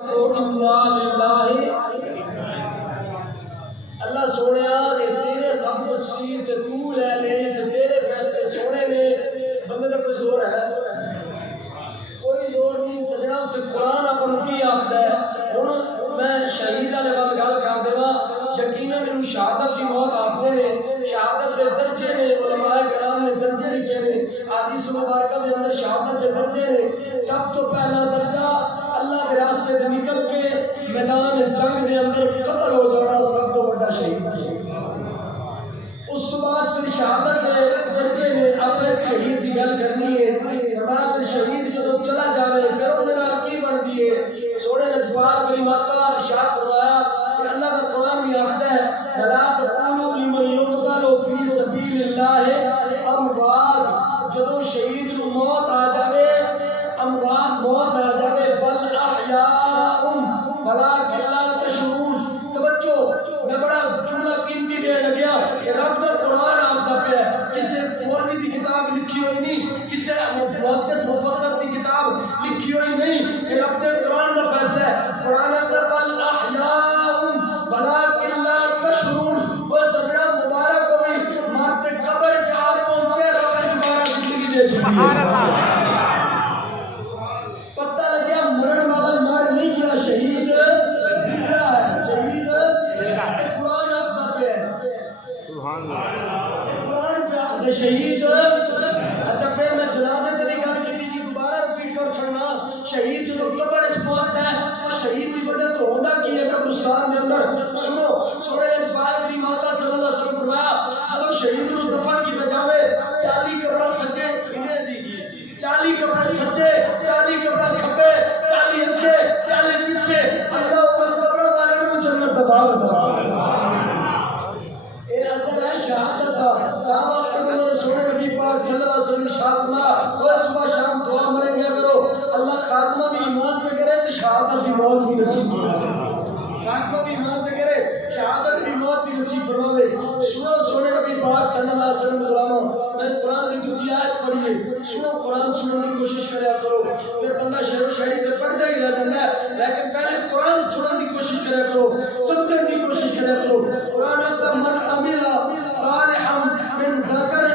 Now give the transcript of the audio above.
اللہ سونے تیرے سب کچھ سی تے تو لے لے تے تیرے فیصلے سونے نے بندے کا کوئی زور ہے کوئی زور نہیں سجنا تے قرآن اپن کی آخدا ہے ہن میں شہید والے وال گل کر دیواں یقیناً انہوں شہادت کی موت آخدے نے شہادت کے درجے نے علماء کرام نے درجے لکھے نے حدیث مبارکہ کے اندر شہادت کے درجے نے سب تو پہلا درجہ اللہ کے راستے سے نکل کے میدان جنگ کے اندر قتل ہو جانا سب تو بڑا شہید ہے اس کے بعد پھر شہادت کے درجے نے اپنے شہید کی گل کرنی ہے پھر شہید جب چلا جائے پھر انہیں کی بنتی ہے سونے لجپال کلمات کا ارشاد فرمایا کہ اللہ کا قرآن بھی آخر ہے وَلَا تَقُولُوا لِمَنْ يُقْتَلُ فِي سَبِيلِ اللَّهِ اموات جدو شہید کو موت آ جائے اموات موت آ جائے بل احیاء وَلَكِنْ لَا تَشْعُرُونَ توجہ میں بڑا جملہ قیمتی دے لگیا کہ رب کا قرآن آخر پہ ہے کسے مولوی دی کتاب لکھی ہوئی نہیں کسے محدث مفسر دی کتاب لکھی ہوئی نہیں کہ رب کے قرآن کا فیصلہ ہے قرآن اندر بل احیاء وَلَكِنْ لَا تَشْعُرُونَ وہ سبڑا مبارک ہوئی مارتے قبر جہاں پہنچے رب نے دوبارہ زندگی دے چکی ہے پتہ لگیا مرن والا مر نہیں گیا شہید زندہ ہے شہید قرآن آخر پہ ہے قرآن پہ آخر شہید اچھا پھر میں جنازے طریقہ کی جی دوبارہ ریپیٹ کر چھڑنا شہید جو قبر پہنچتا ہے شہید کی وجہ تو ہوتا کی ہے قبرستان کے اندر سنو سورہ اجبال کی ماتا صلی اللہ علیہ وسلم فرمایا جب شہید کو دفن کی جاوے 40 قبر سجے انہیں جی 40 قبر سجے 40 قبر کھبے 40 اگے 40 پیچھے اللہ اوپر قبر والے کو جنت دبا دبا اے اجر ہے شہادت کا واسطے تو سونے نبی پاک صلی اللہ علیہ وسلم شاطمہ وہ صبح شام دعا مریں گے کرو اللہ خاتمہ بھی ایمان پہ کرے تو شہادت کی موت بھی نصیب فرمائے خاتمہ بھی ایمان پہ کرے شہادت کی موت بھی نصیب فرمائے سنو سونے نبی پاک صلی اللہ علیہ وسلم غلاموں میں قرآن کی دوسری آیت پڑھیے سنو قرآن سننے کی کوشش کریا کرو پھر بندہ شعر و شاعری پہ پڑھتا ہی رہ جاتا ہے لیکن پہلے قرآن سننے کی کوشش کریا کرو سمجھنے کی کوشش کریا کرو قرآن کا من عمل صالحا من ذکر